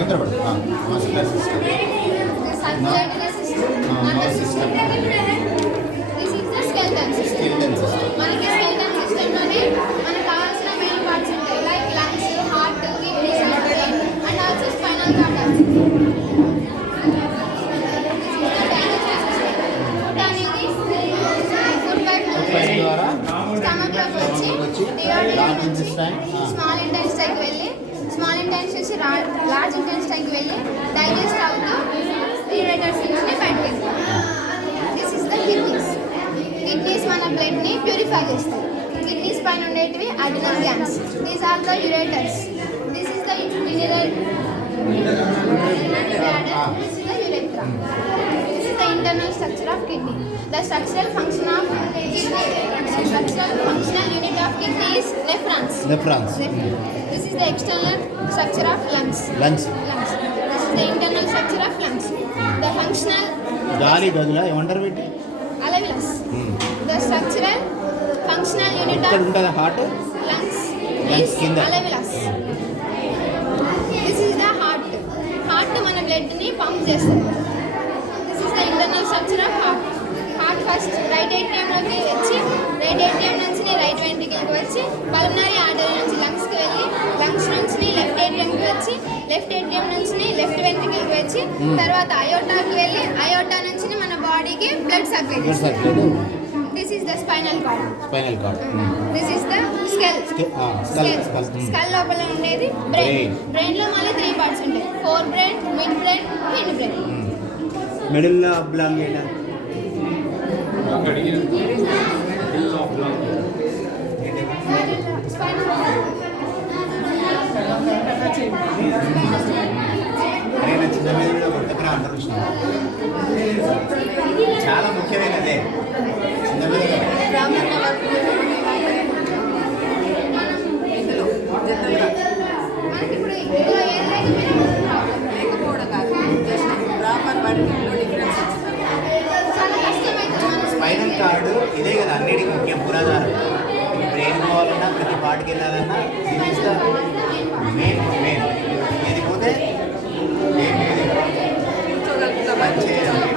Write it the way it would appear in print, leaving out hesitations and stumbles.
తొందరపడు muscular system nervous system this is the skeleton skeleton system మనకి skeleton సిస్టంలోనే మనకు కావాల్సిన మెయిన్ పార్ట్స్ ఉంటాయి like lungs heart kidneys and brain and also spinal cord also ద్వారా stomach లోకి వచ్చి డియోడినం నుంచి స్మాల్ ఇంటెస్టైన్కి వెళ్ళి స్మాల్ ఇంటెస్టైన్ నుంచి లార్జ్ ఇంటెస్టైన్కి వెళ్ళి డైజెస్ట్ అవుతూ యూరేటర్స్ నుంచి బయటకి దిస్ ఇస్ ద కిడ్నీస్ మన బ్లడ్ని ప్యూరిఫై చేస్తాయి కిడ్నీస్ పైన ఉండేటివి adrenal glands these are the ureters this is the mineral this is the urethra. This is the internal structure of kidney. The structural function of kidney, structural functional unit of kidney is nephrons. Nephrons. This is the external structure of lungs. Lungs Lungs. This is the internal structure of lungs. The functional గాలి గదులా ఏమంటారు పెట్టి alveolus. The structural functional unit ఇక్కడ of ఉంటుంది heart lungs Lungs is కింద. alveolus. This is the heart. Heart మన బ్లడ్ని pump చేస్తుంది. This is the internal structure of heart. Heart first right ఏట్రియంలోకి వచ్చి రైట్ ఏట్రియం నుంచి రైట్ వెంట్రికల్కి వచ్చి పల్మనరీ ఆర్టరీ నుంచి లంగ్స్కి వెళ్ళి లంగ్స్ నుంచి లెఫ్ట్ ఏట్రియంకి వచ్చి లెఫ్ట్ ఏట్రియం నుంచి లెఫ్ట్ వెంట్రికల్కి వచ్చి తర్వాత అయోటాకి వెళ్ళి అయోటా నుంచి మన బాడీకి బ్లడ్ సర్క్యులేట్ చేస్తుంది. This is the spinal cord. Spinal cord this is the scale. Skull లోపల ఉండేది బ్రెయిన్. బ్రెయిన్ లో మళ్ళీ 3 పార్ట్స్ ఉంటాయి four brain mid brain Hind brain. Middle oblong ఏంటా చిన్న మీద కొట్టకరా అందరూ చాలా ముఖ్యమైనదే చిన్న మీద మనకి ఇప్పుడు ఇందులో ఏం లేకపోవడం కాదు ప్రాపర్ వర్కింగ్లో డిఫరెన్స్ చాలా కష్టమైతుంది మనం స్పైనల్ కార్డు ఇదే కదా అన్నిటికీ ముఖ్యం పురాధారం బ్రెయిన్ పోవాలన్నా ప్రతి పాటికి వెళ్ళాలన్నా మెయిన్ మెయిన్ ఇది పోతే ఏం లేదు కూర్చోగలుగుతాం పని చేయాలి